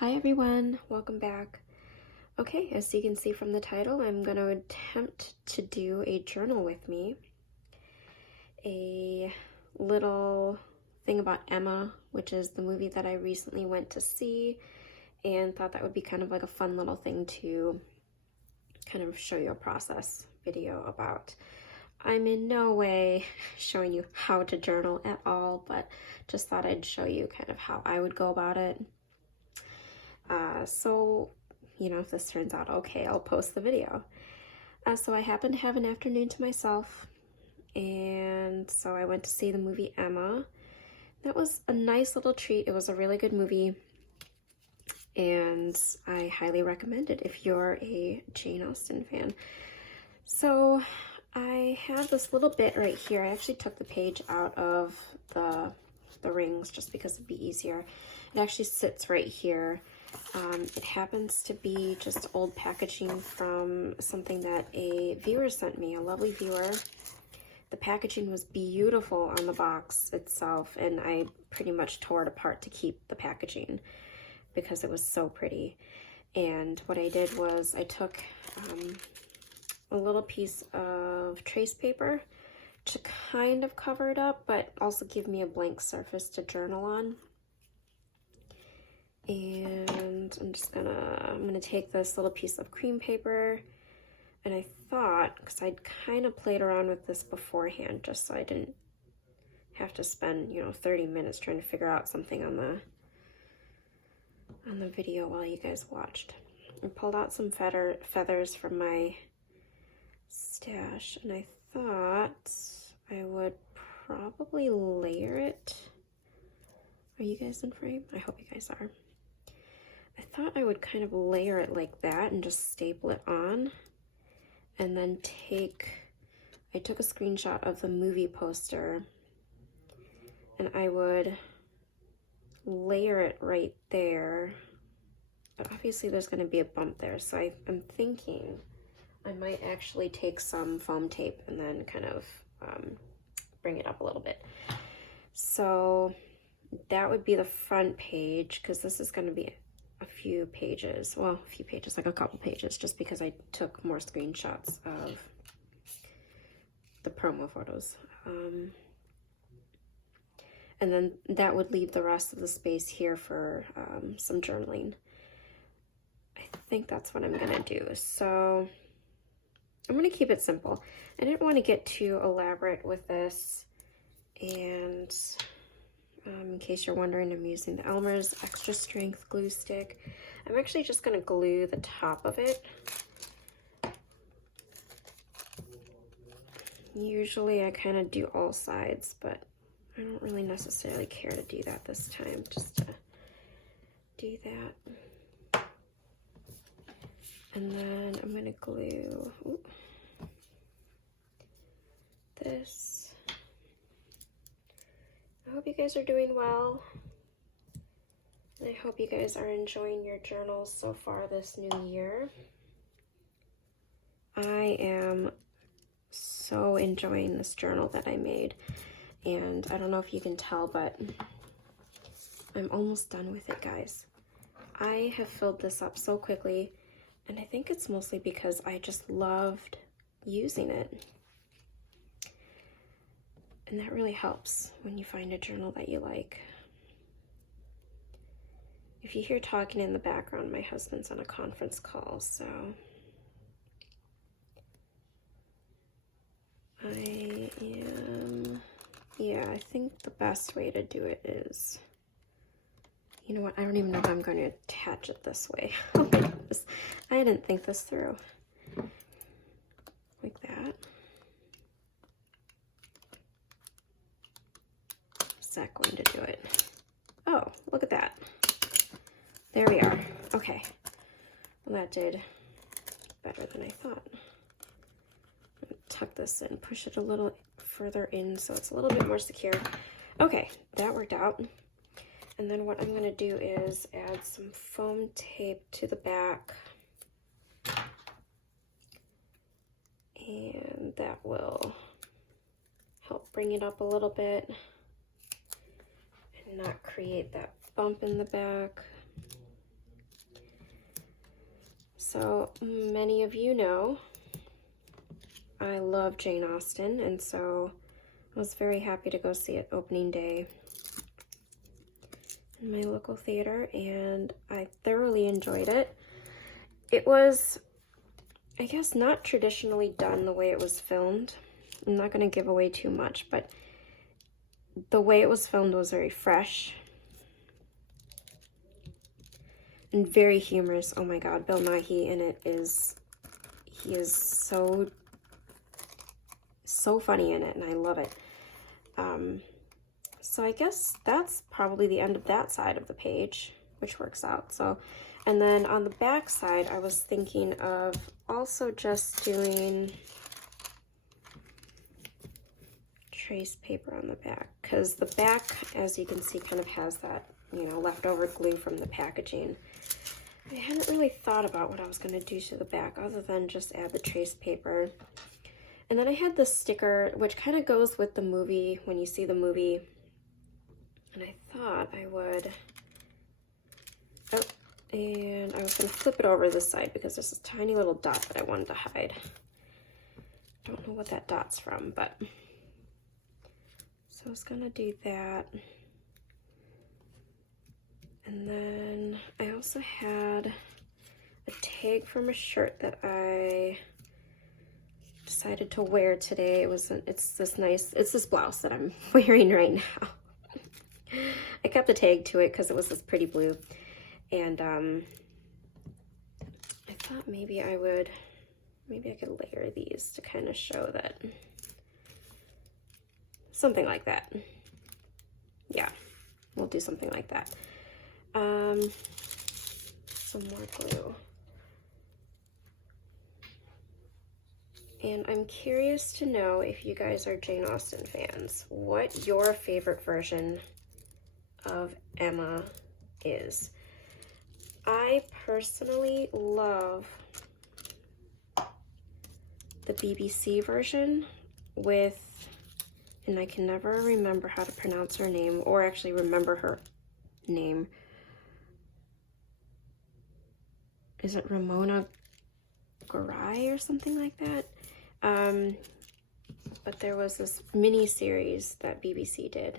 Hi everyone, welcome back. Okay, as you can see from the title, I'm going to attempt to do a journal with me. A little thing about Emma, which is the movie that I recently went to see, and thought that would be kind of like a fun little thing to kind of show you a process video about. I'm in no way showing you how to journal at all, but just thought I'd show you kind of how I would go about it. So, if this turns out okay, I'll post the video. So I happened to have an afternoon to myself, and so I went to see the movie Emma. That was a nice little treat. It was a really good movie, and I highly recommend it if you're a Jane Austen fan. So I have this little bit right here. I actually took the page out of the rings just because it'd be easier. It actually sits right here. It happens to be just old packaging from something that a viewer sent me, a lovely viewer. The packaging was beautiful on the box itself, and I pretty much tore it apart to keep the packaging because it was so pretty. And what I did was I took a little piece of trace paper to kind of cover it up, but also give me a blank surface to journal on. And I'm gonna take this little piece of cream paper, and I thought, because I'd kind of played around with this beforehand just so I didn't have to spend 30 minutes trying to figure out something on the video while you guys watched. I pulled out some feathers from my stash, and I thought I would probably layer it. Are you guys in frame? I hope you guys are. I thought I would kind of layer it like that and just staple it on, and then I took a screenshot of the movie poster, and I would layer it right there, but obviously there's going to be a bump there, so I'm thinking I might actually take some foam tape and then kind of bring it up a little bit. So that would be the front page, because this is going to be a few pages, like a couple pages, just because I took more screenshots of the promo photos. And then that would leave the rest of the space here for some journaling. I think that's what I'm gonna do. So I'm gonna keep it simple. I didn't want to get too elaborate with this, and in case you're wondering, I'm using the Elmer's Extra Strength glue stick. I'm actually just going to glue the top of it. Usually I kind of do all sides, but I don't really necessarily care to do that this time, just to do that. And then I'm going to glue this. I hope you guys are doing well, and I hope you guys are enjoying your journals so far this new year. I am so enjoying this journal that I made, and I don't know if you can tell, but I'm almost done with it, guys. I have filled this up so quickly, and I think it's mostly because I just loved using it. And that really helps when you find a journal that you like. If you hear talking in the background, my husband's on a conference call, so I think the best way to do it is, you know what, I don't even know how I'm going to attach it this way. Oh my goodness, I didn't think this through. Like that. Is that going to do it? Oh, look at that. There we are. Okay. Well, that did better than I thought. I'm going to tuck this in, push it a little further in so it's a little bit more secure. Okay, that worked out. And then what I'm going to do is add some foam tape to the back. And that will help bring it up a little bit and not create that bump in the back. So many of you know I love Jane Austen, and so I was very happy to go see it opening day in my local theater, and I thoroughly enjoyed it. It was, I guess, not traditionally done the way it was filmed. I'm not going to give away too much, but the way it was filmed was very fresh and very humorous. Oh my God, Bill Nighy in it he is so funny in it, and I love it. So I guess that's probably the end of that side of the page, which works out. So, and then on the back side, I was thinking of also just doing trace paper on the back, because the back, as you can see, kind of has that, you know, leftover glue from the packaging. I hadn't really thought about what I was going to do to the back other than just add the trace paper. And then I had this sticker, which kind of goes with the movie, when you see the movie. And I thought I would, and I was going to flip it over this side because there's this tiny little dot that I wanted to hide. Don't know what that dot's from, but, so I was going to do that. And then I also had a tag from a shirt that I decided to wear today. It's this blouse that I'm wearing right now. I kept a tag to it because it was this pretty blue, and I thought maybe I could layer these to kind of show that, something like that. Yeah, we'll do something like that. Some more glue. And I'm curious to know, if you guys are Jane Austen fans, what your favorite version of Emma is. I personally love the BBC version with, and I can never remember how to pronounce her name, or actually remember her name. Is it Ramona Garai or something like that? But there was this mini series that BBC did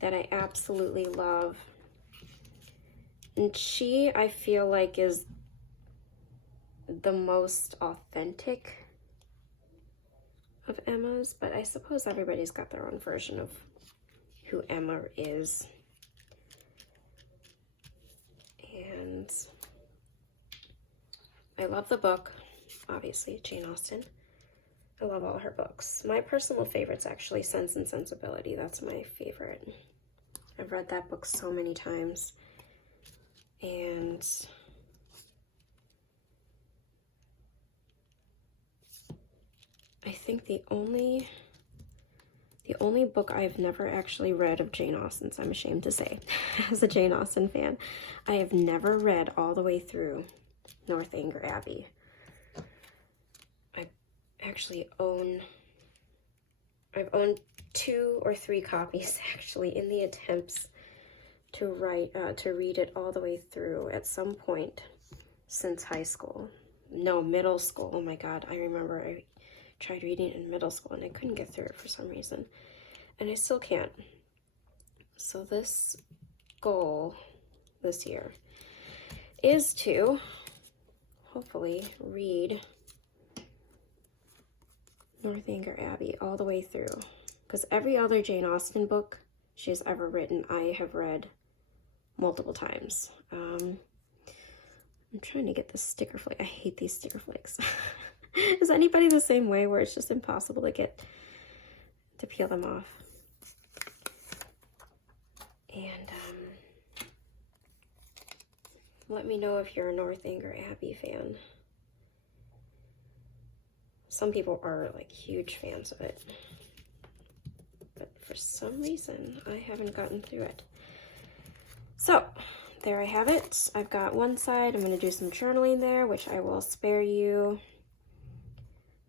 that I absolutely love. And she, I feel like, is the most authentic of Emma's, but I suppose everybody's got their own version of who Emma is. And I love the book, obviously, Jane Austen. I love all her books. My personal favorite's actually Sense and Sensibility. That's my favorite. I've read that book so many times. And I think the only book I've never actually read of Jane Austen's, I'm ashamed to say, as a Jane Austen fan, I have never read all the way through Northanger Abbey. I've owned 2 or 3 copies actually in the attempts to read it all the way through at some point since high school. No, middle school. Oh my God, I remember I tried reading it in middle school and I couldn't get through it for some reason. And I still can't. So this goal this year is to hopefully read Northanger Abbey all the way through, because every other Jane Austen book she's ever written I have read multiple times. I'm trying to get this sticker flake. I hate these sticker flakes. Is anybody the same way, where it's just impossible to peel them off? And let me know if you're a Northanger Abbey fan. Some people are like huge fans of it, but for some reason I haven't gotten through it. So there I have it. I've got one side. I'm going to do some journaling there, which I will spare you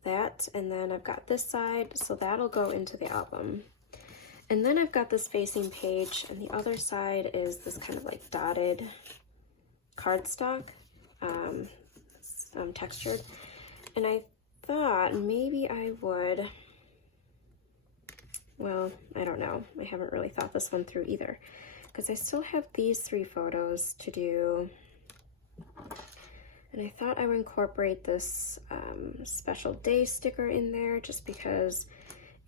that. And then I've got this side, so that'll go into the album. And then I've got this facing page, and the other side is this kind of like dotted cardstock. textured. And I thought maybe I would, well, I don't know. I haven't really thought this one through either, because I still have these 3 photos to do. And I thought I would incorporate this special day sticker in there just because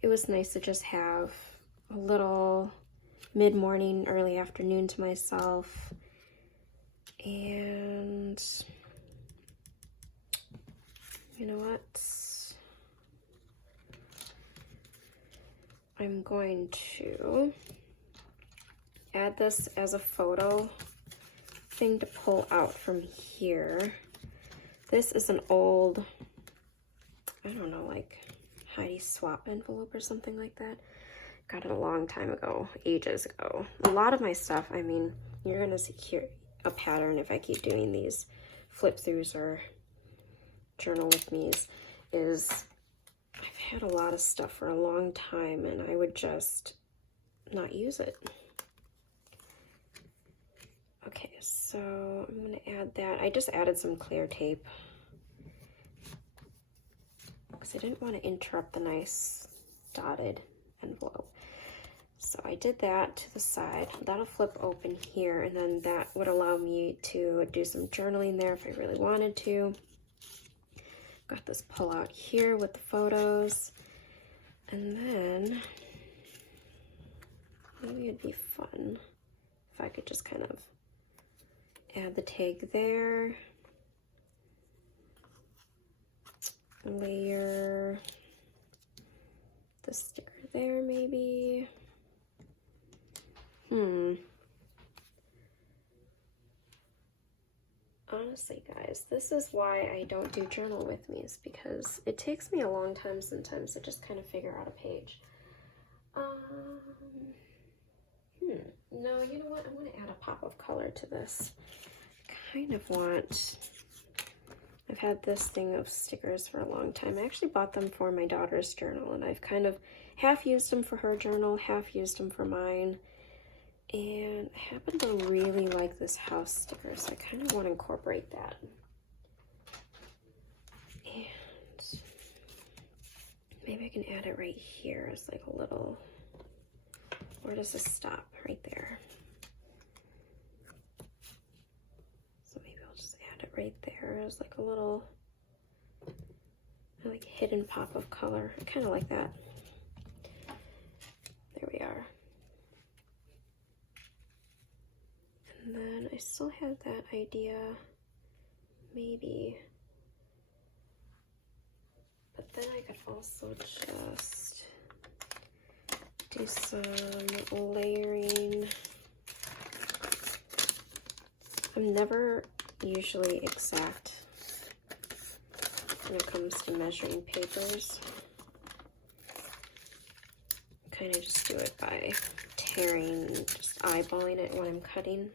it was nice to just have a little mid-morning, early afternoon to myself. And you know what? I'm going to add this as a photo thing to pull out from here. This is an old, I don't know, like Heidi Swap envelope or something like that. Got it a long time ago, ages ago. A lot of my stuff, I mean, you're gonna see here a pattern if I keep doing these flip throughs or journal with me's, is I've had a lot of stuff for a long time and I would just not use it. Okay, so I'm going to add that. I just added some clear tape because I didn't want to interrupt the nice dotted envelope. So I did that to the side. That'll flip open here, and then that would allow me to do some journaling there if I really wanted to. Got this pull out here with the photos. And then maybe it'd be fun if I could just kind of add the tag there, layer the sticker there maybe. Honestly, guys, this is why I don't do journal with me, is because it takes me a long time sometimes to just kind of figure out a page. No, you know what? I'm going to add a pop of color to this. Kind of want, I've had this thing of stickers for a long time. I actually bought them for my daughter's journal, and I've kind of half used them for her journal, half used them for mine. And I happen to really like this house sticker, so I kind of want to incorporate that. And maybe I can add it right here as like a little, where does this stop? Right there. So maybe I'll just add it right there as like a little, like hidden pop of color. I kind of like that. There we are. And then I still have that idea, maybe, but then I could also just do some layering. I'm never usually exact when it comes to measuring papers. Kind of just do it by tearing, just eyeballing it when I'm cutting.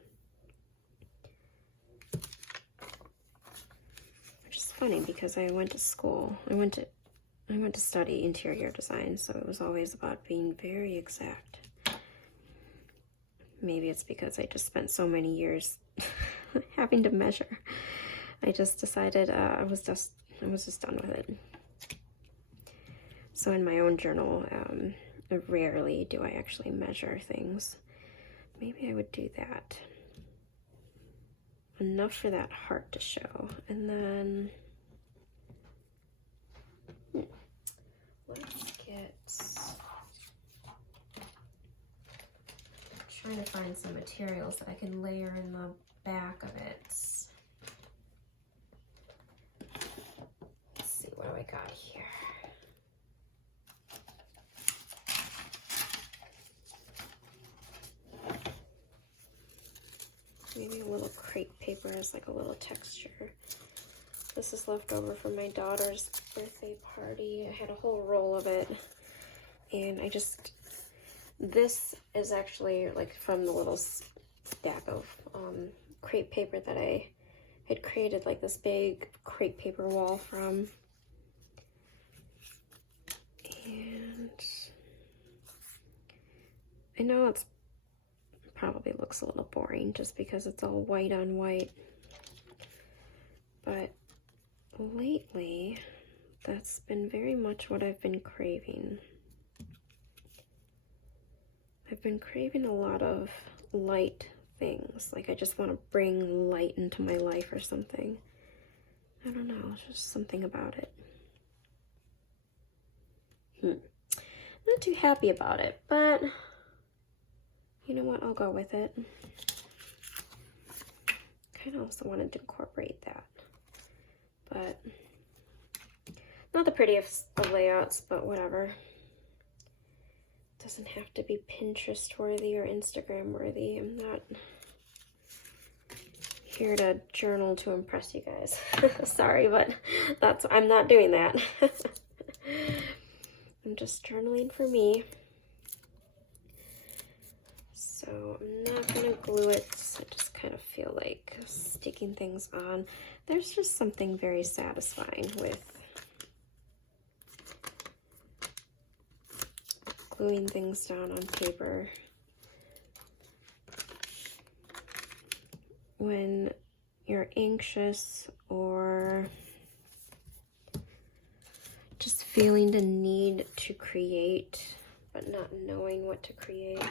Which is funny because I went to school. I went to study interior design, so it was always about being very exact. Maybe it's because I just spent so many years having to measure. I just decided I was just done with it. So in my own journal, rarely do I actually measure things. Maybe I would do that. Enough for that heart to show. And then let's get, trying to find some materials that I can layer in the back of it. Let's see, what do I got here? Maybe a little crepe paper as like a little texture. This is left over from my daughter's birthday party. I had a whole roll of it, and this is actually like from the little stack of crepe paper that I had created, like this big crepe paper wall from. And I know it's probably looks a little boring just because it's all white on white, but lately, that's been very much what I've been craving. I've been craving a lot of light things. Like I just want to bring light into my life or something. I don't know, just something about it. Not too happy about it, but you know what? I'll go with it. Kind of also wanted to incorporate that, but not the prettiest of layouts, but whatever. Doesn't have to be Pinterest worthy or Instagram worthy. I'm not here to journal to impress you guys. Sorry, but I'm not doing that. I'm just journaling for me. So I'm not gonna glue it. I just kind of feel like sticking things on. There's just something very satisfying with gluing things down on paper. When you're anxious or just feeling the need to create, but not knowing what to create.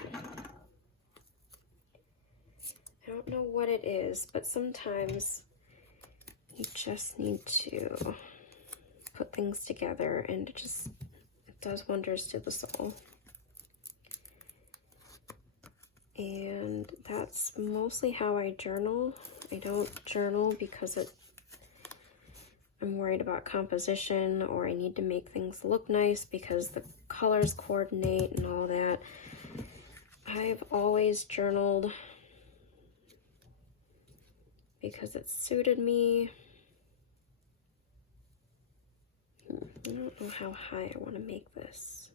I don't know what it is, but sometimes you just need to put things together and it does wonders to the soul. And that's mostly how I journal. I don't journal because I'm worried about composition, or I need to make things look nice because the colors coordinate and all that. I've always journaled because it suited me. I don't know how high I want to make this.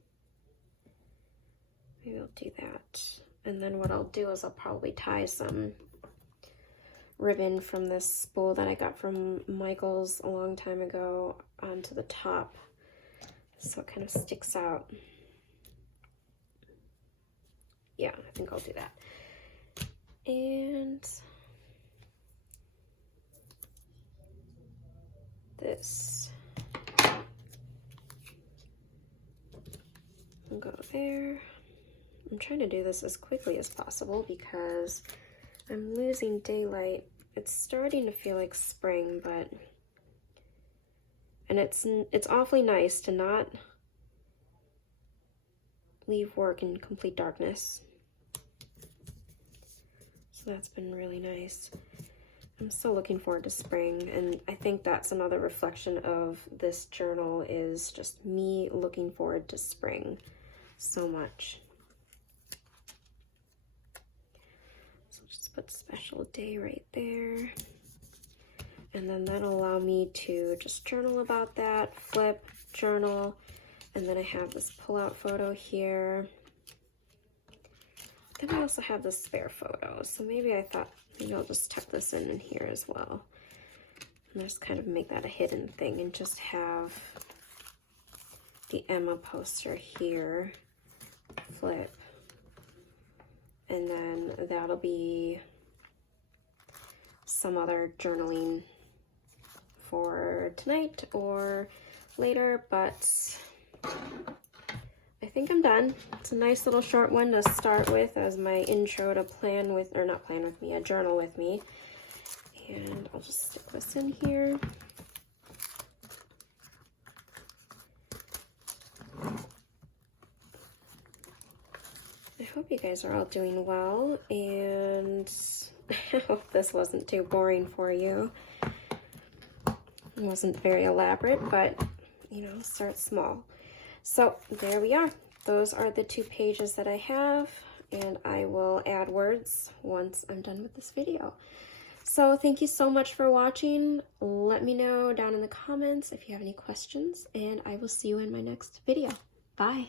Maybe I'll do that. And then what I'll do is I'll probably tie some ribbon from this spool that I got from Michael's a long time ago onto the top, so it kind of sticks out. Yeah, I think I'll do that. And this will go there. I'm trying to do this as quickly as possible because I'm losing daylight. It's starting to feel like spring, and it's awfully nice to not leave work in complete darkness. So that's been really nice. I'm so looking forward to spring, and I think that's another reflection of this journal, is just me looking forward to spring so much. So just put special day right there, and then that'll allow me to just journal about that, flip, journal, and then I have this pull-out photo here. Then I also have this spare photo, so maybe I thought maybe I'll just tuck this in here as well. And just kind of make that a hidden thing and just have the Emma poster here, flip, and then that'll be some other journaling for tonight or later, but I think I'm done. It's a nice little short one to start with as my intro to plan with, or not plan with me, a journal with me. And I'll just stick this in here. I hope you guys are all doing well, and I hope this wasn't too boring for you. It wasn't very elaborate, but you know, start small. So there we are. Those are the 2 pages that I have, and I will add words once I'm done with this video. So thank you so much for watching. Let me know down in the comments if you have any questions, and I will see you in my next video. Bye.